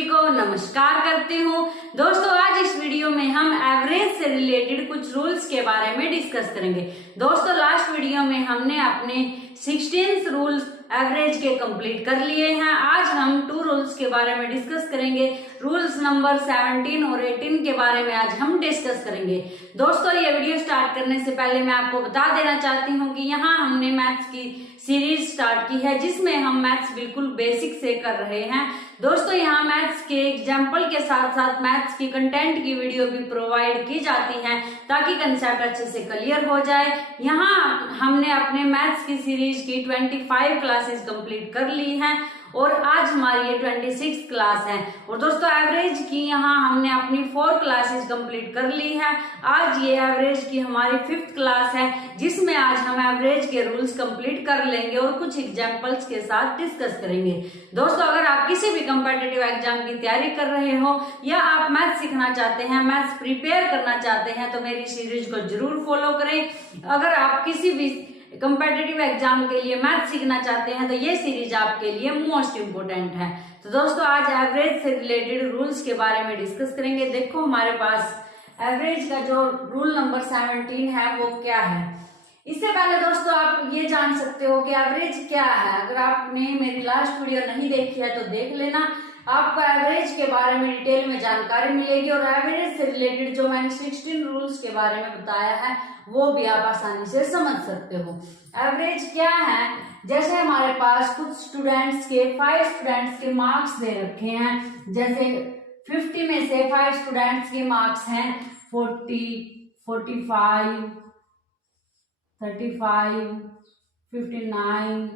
सभी को नमस्कार करती हूँ। दोस्तों आज इस वीडियो में हम एवरेज से रिलेटेड कुछ रूल्स के बारे में डिस्कस करेंगे। दोस्तों लास्ट वीडियो में हमने अपने 16 रूल्स एवरेज के कंप्लीट कर लिए हैं। आज हम 2 रूल्स के बारे में डिस्कस करेंगे। रूल्स नंबर 17 और 18 के बारे में आज हम डिस्कस करेंगे। दोस्तों ये वीडियो स्टार्ट करने से पहले मैं आपको बता देना चाहती हूँ कि यहाँ हमने मैथ्स की सीरीज स्टार्ट की है जिसमें हम मैथ्स बिल्कुल बेसिक से कर रहे हैं। दोस्तों यहाँ मैथ्स के एग्जाम्पल के साथ साथ मैथ्स की कंटेंट की वीडियो भी प्रोवाइड की जाती है ताकि कंसेप्ट अच्छे से क्लियर हो जाए। यहाँ हमने अपने मैथ्स की सीरीज की 25 क्लासेस कंप्लीट कर ली हैं और आज हमारी ये 26 क्लास है। और दोस्तों एवरेज की यहाँ हमने अपनी 4 क्लासेस कंप्लीट कर ली है। आज ये एवरेज की हमारी 5th क्लास है जिसमें आज हम एवरेज के रूल्स कंप्लीट कर लेंगे और कुछ एग्जांपल्स के साथ डिस्कस करेंगे। दोस्तों अगर आप किसी भी कॉम्पिटिटिव एग्जाम की तैयारी कर रहे हो या आप मैथ सीखना चाहते हैं, मैथ्स प्रिपेयर करना चाहते हैं तो मेरी सीरीज को जरूर फॉलो करें। अगर आप किसी भी कॉम्पिटिटिव एग्जाम के लिए मैथ सीखना चाहते हैं तो ये सीरीज आपके लिए मोस्ट इम्पोर्टेंट है। तो दोस्तों आज एवरेज से रिलेटेड रूल्स के बारे में डिस्कस करेंगे। देखो हमारे पास एवरेज का जो रूल नंबर 17 है वो क्या है। इससे पहले दोस्तों आप ये जान सकते हो कि एवरेज क्या है। अगर आपने मेरी लास्ट वीडियो नहीं देखी है तो देख लेना, आपको एवरेज के बारे में डिटेल में जानकारी मिलेगी और एवरेज से रिलेटेड जो मैंने 16 रूल्स के बारे में बताया है वो भी आप आसानी से समझ सकते हो। एवरेज क्या है, जैसे हमारे पास कुछ स्टूडेंट्स के 5 स्टूडेंट्स के मार्क्स दे रखे हैं। जैसे 50 में से 5 स्टूडेंट्स के मार्क्स हैं 40, 45, 35, 59,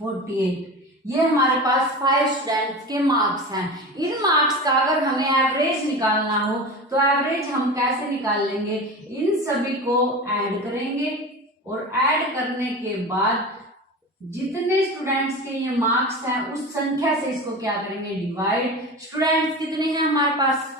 48। ये हमारे पास 5 स्टूडेंट्स के मार्क्स हैं। इन मार्क्स का अगर हमें एवरेज निकालना हो तो एवरेज हम कैसे निकाल लेंगे, इन सभी को ऐड करेंगे और ऐड करने के बाद जितने स्टूडेंट्स के ये मार्क्स हैं उस संख्या से इसको क्या करेंगे, डिवाइड। स्टूडेंट्स कितने हैं हमारे पास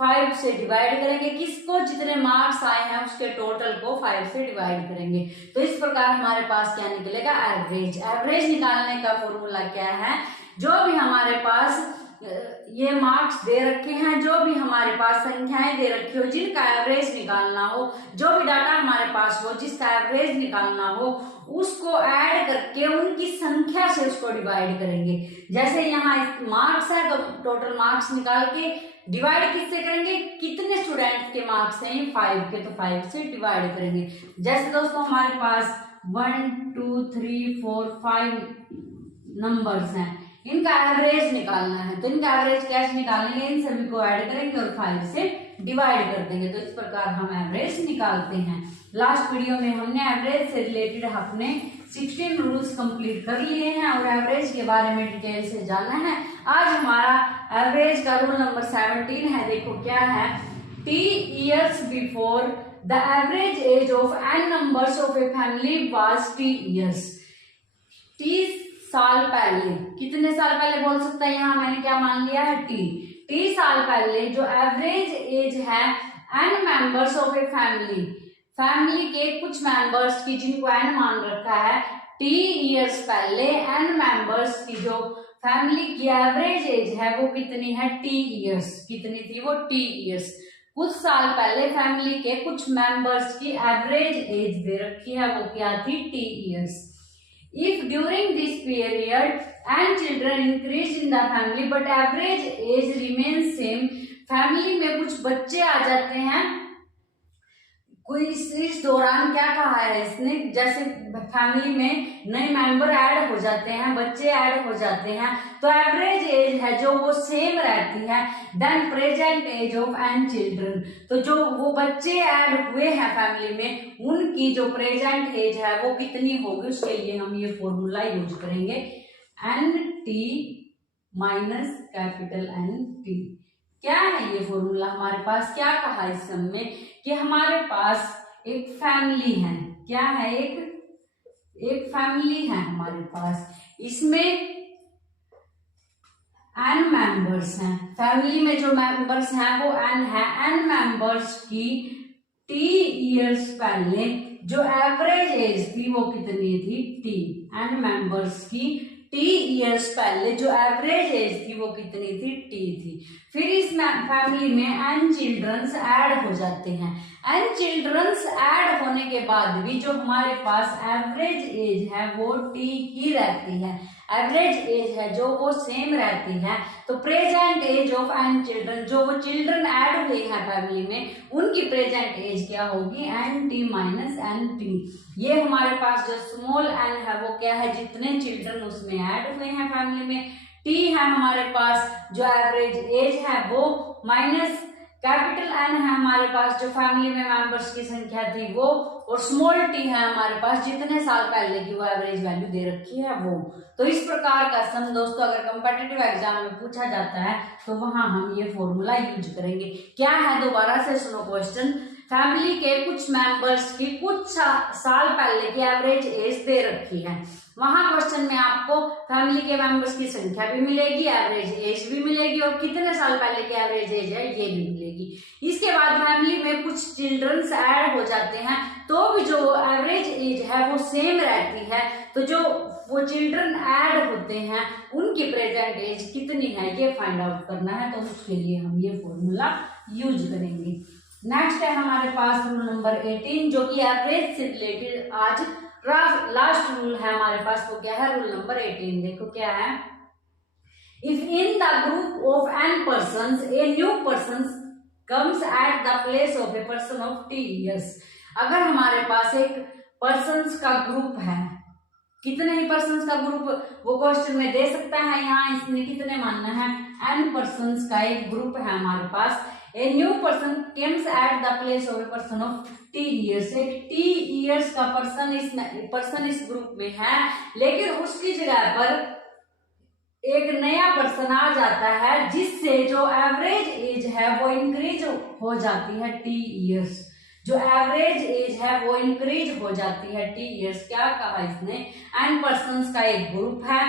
5 से डिवाइड करेंगे। किसको, जितने मार्क्स आए हैं उसके टोटल को 5 से डिवाइड करेंगे। तो इस प्रकार हमारे पास क्या निकलेगा, एवरेज। एवरेज निकालने का फॉर्मूला क्या है, जो भी हमारे पास ये मार्क्स दे रखे हैं, जो भी हमारे पास संख्याएं दे रखी हो जिनका एवरेज निकालना हो, जो भी डाटा हमारे पास हो जिसका एवरेज निकालना हो उसको ऐड करके उनकी संख्या से उसको डिवाइड करेंगे। जैसे यहाँ मार्क्स है तो टोटल मार्क्स निकाल के डिवाइड किससे करेंगे, कितने स्टूडेंट्स के मार्क्स हैं 5 के, तो 5 से डिवाइड करेंगे। जैसे दोस्तों हमारे पास 1 2 3 4 5 नंबर्स हैं, इनका एवरेज निकालना है तो इनका एवरेज कैसे निकालेंगे, इन सभी को ऐड करेंगे और 5 से डिवाइड कर देंगे। तो इस प्रकार हम एवरेज निकालते हैं। लास्ट वीडियो में हमने एवरेज से रिलेटेड अपने 16 रूल्स कंप्लीट कर लिए हैं और एवरेज के बारे में डिटेल से जाना है। आज हमारा एवरेज का रूल नंबर 17 है। देखो क्या है, T years before the average age of n members of a family was T years। 30 साल पहले, कितने साल पहले बोल सकता है, यहाँ मैंने क्या मान लिया है, T साल पहले जो एवरेज एज है n members of a family, family के कुछ मेंबर्स की जिनको n मान रखा है, T इयर्स पहले n मेंबर्स की जो फैमिली की एवरेज एज है वो कितनी है, T इयर्स। कितनी थी वो, T इयर्स। कुछ साल पहले फैमिली के कुछ मेंबर्स की एवरेज एज दे रखी है वो क्या थी, T years. If during this period and children increase in the family but average age remains same, family में कुछ बच्चे आ जाते हैं, कोई इस दौरान क्या कहा है इसने, जैसे फैमिली में नए मेंबर ऐड हो जाते हैं, बच्चे ऐड हो जाते हैं तो एवरेज एज है जो वो सेम रहती है then present age of N children. तो जो वो बच्चे ऐड हुए हैं फैमिली में उनकी जो प्रेजेंट एज है वो कितनी होगी, उसके लिए हम ये फॉर्मूला यूज करेंगे, N T minus capital N T. क्या है ये फॉर्मूला, हमारे पास क्या कहा इस सम में कि हमारे पास एक फैमिली है। क्या है, एक फैमिली है हमारे पास, इसमें n मेंबर्स हैं। फैमिली में जो मेंबर्स हैं वो n है। n मेंबर्स की t इयर्स पहले जो एवरेज एज थी वो कितनी थी, t। n मेंबर्स की टी ईयर्स पहले जो एवरेज एज थी वो कितनी थी, टी थी। फिर इस फैमिली में एन चिल्ड्रंस ऐड हो जाते हैं। एन चिल्ड्रंस ऐड होने के बाद भी जो हमारे पास एवरेज एज है वो टी ही रहती है। एवरेज एज है जो वो सेम रहती है। तो present age of N children, जो वो चिल्ड्रन ऐड हुए हैं फैमिली में, उनकी प्रेजेंट एज क्या होगी, N T minus N T. ये हमारे पास जो स्मॉल एन है वो क्या है, जितने चिल्ड्रन उसमें ऐड हुए हैं फैमिली में। टी है हमारे पास जो एवरेज एज है वो, माइनस कैपिटल एन है हमारे पास जो फैमिली में मेंबर्स की संख्या थी वो, और स्मॉल टी है हमारे पास जितने साल पहले की वो एवरेज वैल्यू दे रखी है वो। तो इस प्रकार का सम दोस्तों अगर कंपेटिटिव एग्जाम में पूछा जाता है तो वहां हम ये फॉर्मूला यूज करेंगे। क्या है, दोबारा से सुनो क्वेश्चन। फैमिली के कुछ मेंबर्स की कुछ साल पहले की एवरेज एज दे रखी है। वहां क्वेश्चन में आपको फैमिली के मेंबर्स की संख्या भी मिलेगी, एवरेज एज भी मिलेगी, और कितने साल पहले की एवरेज एज है ये भी मिलेगी। इसके बाद फैमिली में कुछ चिल्ड्रंस ऐड हो जाते हैं तो भी जो एवरेज एज है वो सेम रहती है। तो जो वो चिल्ड्रन ऐड होते हैं उनकी प्रेजेंट एज कितनी है ये फाइंड आउट करना है, तो उसके लिए हम ये फॉर्मूला यूज करेंगे। नेक्स्ट है हमारे पास रूल नंबर 18 जो कि एवरेज से रिलेटेड आज लास्ट रूल है हमारे पास। वो क्या है, रूल नंबर 18। देखो क्या है, if in the group of an person A new person comes at the place of a person of T years. अगर हमारे पास एक पर्सन्स का ग्रुप है, कितने ही पर्सन्स का ग्रुप वो क्वेश्चन में दे सकता है, यहाँ इसने कितने मानना है, एन पर्सन्स का एक ग्रुप है हमारे पास। A new person comes at the place of a person of T years. एक टी ईयर्स का पर्सन इस ग्रुप में है, लेकिन उसकी जगह पर एक नया पर्सन आ जाता है जिससे जो एवरेज एज है वो इंक्रीज हो जाती है टी ईयर्स। जो एवरेज एज है वो इंक्रीज हो जाती है टी ईयर्स। क्या कहा इसने, एन पर्सन्स का एक ग्रुप है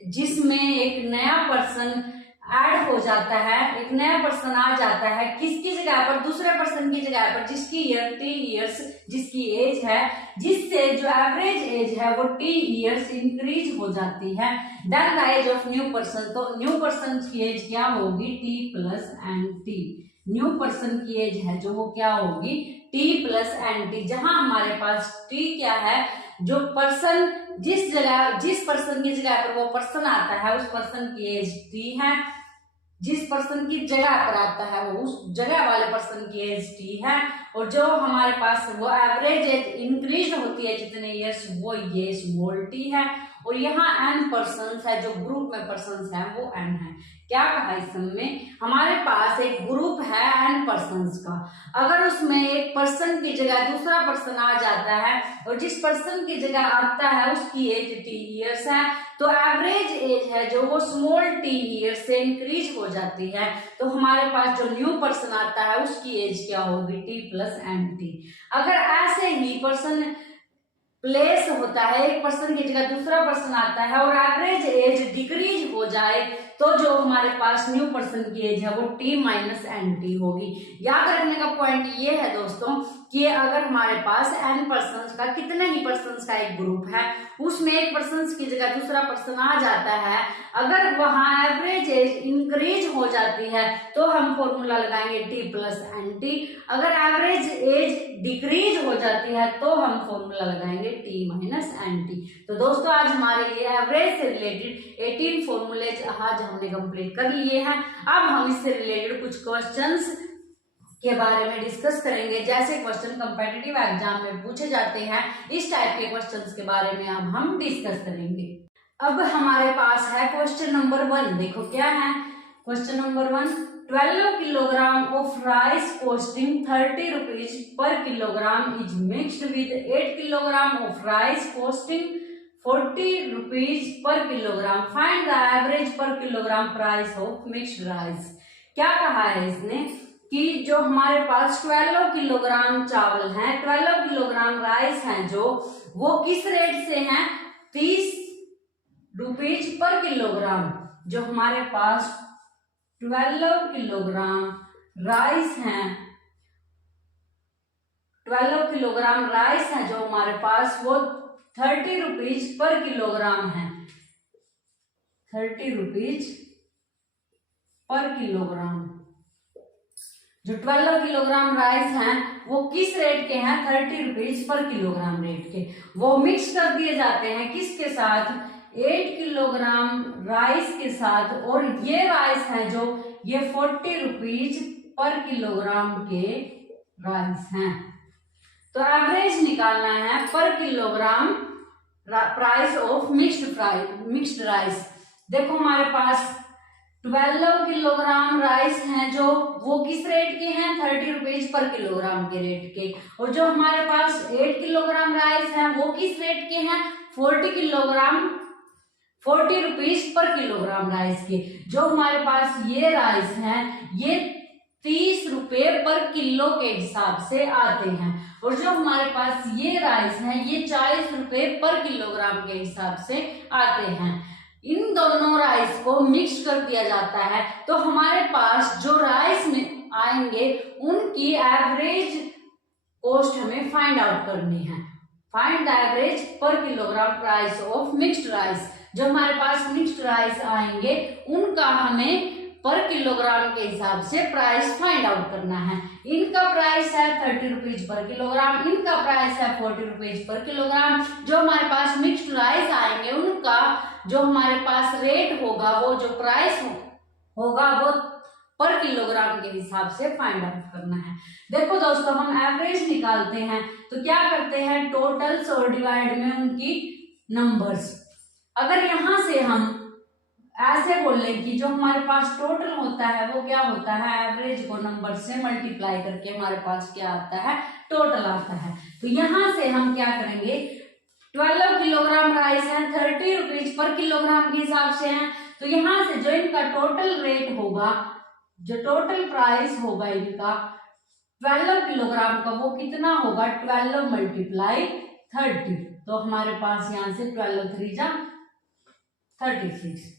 जिसमें एक नया पर्सन ऐड हो जाता है, एक नया पर्सन आ जाता है, किसकी जगह पर, दूसरे पर्सन की जगह पर, जिसकी ईयर टी ईयर्स जिसकी एज है, जिससे जो एवरेज एज है वो टी ईयर्स इंक्रीज हो जाती है। Then the age of new person, तो न्यू पर्सन की एज क्या होगी, T plus N T. New person की एज है जो वो क्या होगी, टी प्लस एन टी। जहां हमारे पास टी क्या है, जो पर्सन जिस पर्सन की जगह पर वो पर्सन आता है उस पर्सन की एज टी है, जिस पर्सन की जगह पर आता है वो उस जगह वाले पर्सन की एज टी है, और जो हमारे पास वो एवरेज एज इंक्रीज होती है जितने ईयर्स वो ये स्मॉल टी है। और यहाँ एन पर्सन्स है, जो ग्रुप में पर्सन्स है वो एन है। क्या कहा इस सम में, हमारे पास एक ग्रुप है एन पर्सन्स का, अगर उसमें एक पर्सन की जगह दूसरा पर्सन आ जाता है और जिस पर्सन की जगह आता है उसकी एज टी ईयर्स है, तो एवरेज एज है जो वो स्मॉल टी ईयर्स से इंक्रीज हो जाती है। तो हमारे पास जो न्यू पर्सन आता है उसकी एज क्या होगी, टी प्लस एन टी। अगर ऐसे ही पर्सन प्लेस होता है, एक पर्सन की जगह दूसरा पर्सन आता है और एवरेज एज डिक्रीज हो जाए, तो जो हमारे पास न्यू पर्सन की एज है वो टी माइनस एन टी होगी। याद रखने का पॉइंट ये है दोस्तों कि अगर हमारे पास एन पर्सन्स का, कितने ही पर्सन्स का एक ग्रुप है, उसमें एक पर्सन की जगह दूसरा पर्सन आ जाता है, अगर वहां एवरेज एज इंक्रीज हो जाती है तो हम फॉर्मूला लगाएंगे टी प्लस एन टी। अगर एवरेज एज डिक्रीज हो जाती है तो हम फॉर्मूला लगाएंगे टी माइनस एन टी। तो दोस्तों आज हमारे ये एवरेज से रिलेटेड 18 फॉर्मूले आज हमने कंप्लीट कर लिए हैं। अब हम इससे रिलेटेड कुछ क्वेश्चंस के बारे में डिस्कस करेंगे, जैसे क्वेश्चन कंपेटिटिव एग्जाम में पूछे जाते हैं, इस टाइप के क्वेश्चंस के बारे में अब हम डिस्कस करेंगे। अब हमारे पास है क्वेश्चन नंबर 1। देखो क्या है question number 1, 12 kilogram of rice costing 30 rupees per kilogram is mixed with 8 kilogram of rice costing 40 rupees per kilogram. Find the average per kilogram price of mixed rice. क्या कहा है इसने कि जो हमारे पास 12 किलोग्राम चावल हैं, 12 किलोग्राम राइस हैं, जो वो किस रेट से हैं, 30 रुपीज पर किलोग्राम। जो हमारे पास 12 किलोग्राम राइस हैं, 12 किलोग्राम राइस हैं जो हमारे पास वो 30 रुपीज पर किलोग्राम है। 30 रुपीज पर किलोग्राम। जो 12 किलोग्राम राइस हैं वो किस रेट के हैं? 30 रुपीज पर किलोग्राम रेट के। वो मिक्स कर दिए जाते हैं किसके साथ? 8 किलोग्राम राइस के साथ। और ये राइस है जो ये 40 रुपीज पर किलोग्राम के राइस हैं। तो एवरेज निकालना है पर kilogram price of mixed rice. देखो हमारे पास 12 किलोग्राम राइस हैं जो वो किस रेट के हैं? 30 रुपीज पर किलोग्राम के रेट के। और जो हमारे पास 8 किलोग्राम राइस हैं वो किस रेट के हैं? 40 रुपीज पर किलोग्राम राइस के। जो हमारे पास ये राइस हैं ये 30 रुपए पर किलो के हिसाब से आते हैं। और जो हमारे पास ये राइस हैं ये 40 रुपए पर किलोग्राम के हिसाब से आते हैं। इन दोनों राइस को मिक्स कर दिया जाता है तो हमारे पास जो राइस में आएंगे उनकी एवरेज कॉस्ट हमें फाइंड आउट करनी है। Find the average per kilogram price of mixed rice. जो हमारे पास मिक्स्ड राइस आएंगे उनका हमें पर किलोग्राम के हिसाब से प्राइस फाइंड आउट करना है। इनका प्राइस है 30 रुपीज पर किलोग्राम, इनका प्राइस है 40 रुपीज पर किलोग्राम। जो हमारे पास मिक्स्ड राइस आएंगे उनका जो हमारे पास रेट होगा वो जो प्राइस होगा वो पर किलोग्राम के हिसाब से फाइंड आउट करना है। देखो दोस्तों हम एवरेज निकालते हैं तो क्या करते हैं? टोटल्स और डिवाइड में उनकी नंबर्स। अगर यहां से हम ऐसे बोले कि जो हमारे पास टोटल होता है वो क्या होता है? एवरेज को नंबर से मल्टीप्लाई करके हमारे पास क्या आता है? टोटल आता है। तो यहां से हम क्या करेंगे? 12 किलोग्राम राइस है 30 रुपीज पर किलोग्राम के हिसाब से है। तो यहां से जो इनका टोटल रेट होगा, जो टोटल प्राइस होगा इनका 12 किलोग्राम का वो कितना होगा? 12 मल्टीप्लाई 30। तो हमारे पास यहाँ से 12 3 जा 36।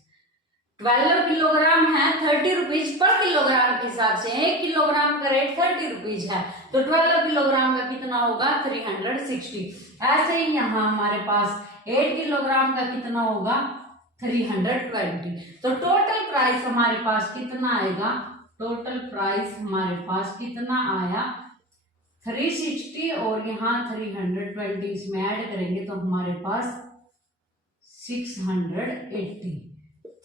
12 किलोग्राम है 30 रुपीज पर किलोग्राम के हिसाब से। 1 किलोग्राम का रेट 30 रुपीज है तो 12 किलोग्राम का कितना होगा? 360। ऐसे ही यहाँ हमारे पास 8 किलोग्राम का कितना होगा? 320। तो टोटल प्राइस हमारे पास कितना आएगा? टोटल प्राइस हमारे पास कितना आया? 360 और यहाँ 320 इसमें ऐड करेंगे तो हमारे पास 680।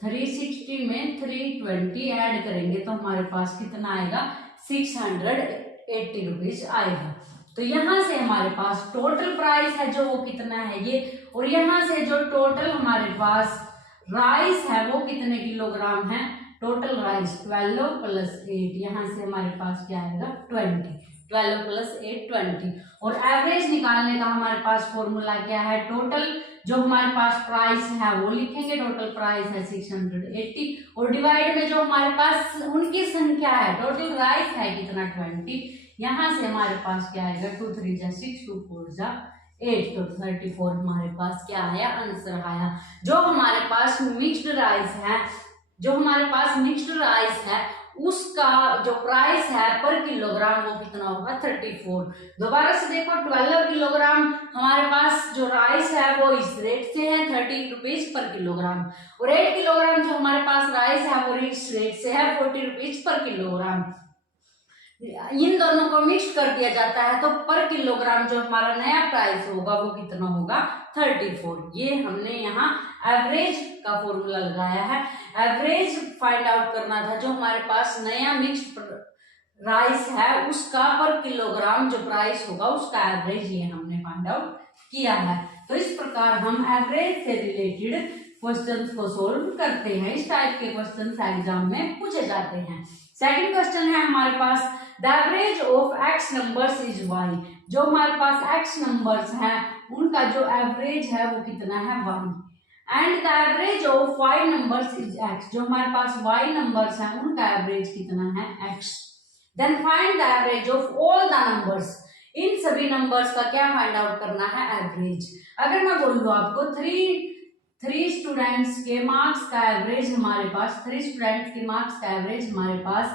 360 में 320 ऐड करेंगे तो हमारे पास कितना आएगा? 680 रुपीज आएगा। तो यहाँ से हमारे पास टोटल प्राइस है जो वो कितना है ये, और यहाँ से जो टोटल हमारे पास राइस है वो कितने किलोग्राम है? टोटल राइस 12 प्लस 8, यहाँ से हमारे पास क्या आएगा? 20। 12 प्लस 8 20। और एवरेज निकालने का हमारे पास फॉर्मूला क्या है? टोटल जो हमारे पास प्राइस है वो लिखेंगे, टोटल प्राइस है 680 और डिवाइड में जो हमारे पास उनकी संख्या है, टोटल राइस है कितना? 20। यहाँ से हमारे पास क्या आएगा? 2 3 जा 6, 2 4 जा 8, तो 34 हमारे पास क्या आया? आंसर आया। जो हमारे पास मिक्स्ड राइस है, जो हमारे पास मिक्स्ड राइस है उसका जो प्राइस है पर किलोग्राम वो कितना होगा? 34। दोबारा से देखो 12 किलोग्राम हमारे पास जो राइस है वो इस रेट से है 30 रुपीज पर किलोग्राम, और 8 किलोग्राम जो हमारे पास राइस है वो इस रेट से है 40 रुपीज पर किलोग्राम। इन दोनों को मिक्स कर दिया जाता है तो पर किलोग्राम जो हमारा नया प्राइस होगा वो कितना होगा? 34। ये हमने यहाँ एवरेज का फॉर्मूला लगाया है। एवरेज फाइंड आउट करना था, जो हमारे पास नया मिक्स्ड राइस है उसका पर किलोग्राम जो प्राइस होगा उसका एवरेज ये हमने फाइंड आउट किया है। तो इस प्रकार हम एवरेज से रिलेटेड क्वेश्चंस को सोल्व करते हैं। इस टाइप के क्वेश्चंस एग्जाम में पूछे जाते हैं। सेकंड क्वेश्चन है हमारे पास, the average of x numbers is y. जो हमारे पास एक्स नंबर्स हैं उनका जो एवरेज है वो कितना है? Y. And the average of Y numbers is X. जो हमारे पास वाई नंबर्स हैं उनका एवरेज कितना है? X. Then find the average of all the numbers. इन सभी नंबर्स का क्या फाइंड आउट करना है? एवरेज। अगर मैं बोल दूं आपको 3 स्टूडेंट्स के मार्क्स का एवरेज हमारे पास, 3 स्टूडेंट्स के मार्क्स का एवरेज हमारे पास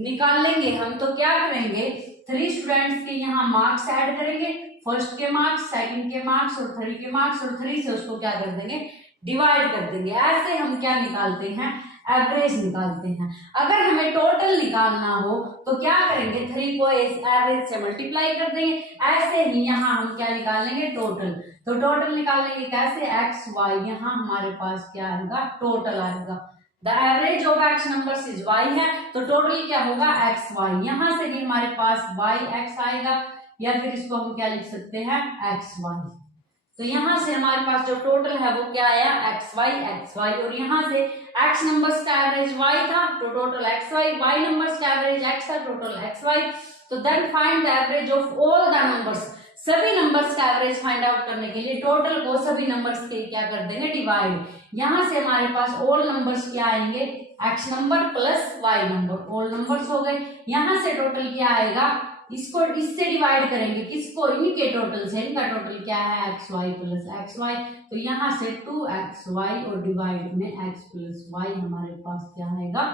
निकाल लेंगे हम, तो क्या करेंगे? 3 स्टूडेंट्स के यहाँ मार्क्स ऐड करेंगे, फर्स्ट के मार्क्स, सेकंड के मार्क्स और थर्ड के मार्क्स, और 3 से उसको क्या कर देंगे? डिवाइड कर देंगे। ऐसे हम क्या निकालते हैं, एवरेज निकालते हैं। अगर हमें टोटल निकालना हो तो क्या करेंगे, 3 को इस एवरेज से मल्टीप्लाई कर देंगे। ऐसे ही यहाँ हम क्या निकाल लेंगे, टोटल। तो टोटल निकालेंगे कैसे, एक्स वाई, यहाँ हमारे पास क्या आएगा, टोटल आएगा। The average of x numbers is Y है, तो टोटल क्या होगा, एक्स वाई। यहाँ से भी हमारे पास वाई एक्स आएगा, या फिर इसको हम क्या लिख सकते हैं, एक्स वाई। तो यहाँ से हमारे पास जो टोटल है वो क्या आया, एक्स वाई, और यहाँ से एक्स नंबर्स का एवरेज वाई था तो टोटल एक्स वाई नंबर्स का एवरेज एक्स था, टोटल एक्स वाई। तो then find the average of all the numbers, सभी नंबर्स का एवरेज फाइंड आउट करने के लिए टोटल को सभी नंबर्स के क्या कर देंगे, डिवाइड। यहाँ से हमारे पास ऑल नंबर्स क्या आएंगे, X number plus Y number, all numbers हो गए। यहाँ से टोटल क्या आएगा, इसको इससे डिवाइड करेंगे, किसको, इनके टोटल से। इनका टोटल क्या है, X Y plus X Y. तो यहाँ से 2xy और डिवाइड में x प्लस वाई हमारे पास क्या आएगा,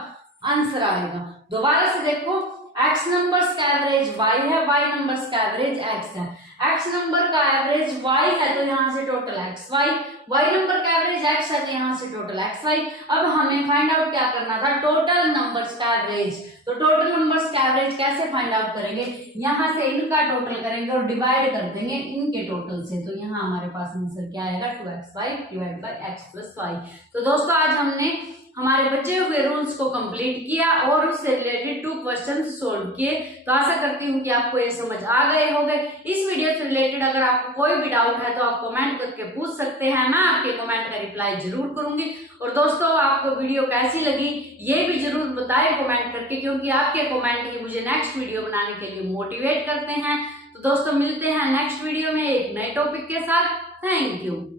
आंसर आएगा। दोबारा से देखो, x नंबर्स का एवरेज y है, y नंबर्स का एवरेज x है। x नंबर का एवरेज y है तो यहाँ से टोटल xy, y नंबर का एवरेज x है तो यहाँ से टोटल xy। अब हमें फाइंड आउट क्या करना था, टोटल नंबर्स का एवरेज। तो टोटल नंबर्स का एवरेज कैसे फाइंड आउट करेंगे, यहाँ से इनका टोटल करेंगे और डिवाइड कर देंगे इनके टोटल से। तो यहाँ हमारे पास आंसर क्या आएगा, 2xy divide by x plus Y. तो दोस्तों आज हमने हमारे बचे हुए रूल्स को कंप्लीट किया और उससे रिलेटेड 2 क्वेश्चन सोल्व किए। तो आशा करती हूँ कि आपको ये समझ आ गए होंगे। इस वीडियो से रिलेटेड अगर आपको कोई भी डाउट है तो आप कमेंट करके पूछ सकते हैं, मैं आपके कमेंट का रिप्लाई जरूर करूंगी। और दोस्तों आपको वीडियो कैसी लगी ये भी जरूर बताएं कमेंट करके, क्योंकि आपके कमेंट ही मुझे नेक्स्ट वीडियो बनाने के लिए मोटिवेट करते हैं। तो दोस्तों मिलते हैं नेक्स्ट वीडियो में एक नए टॉपिक के साथ। Thank you.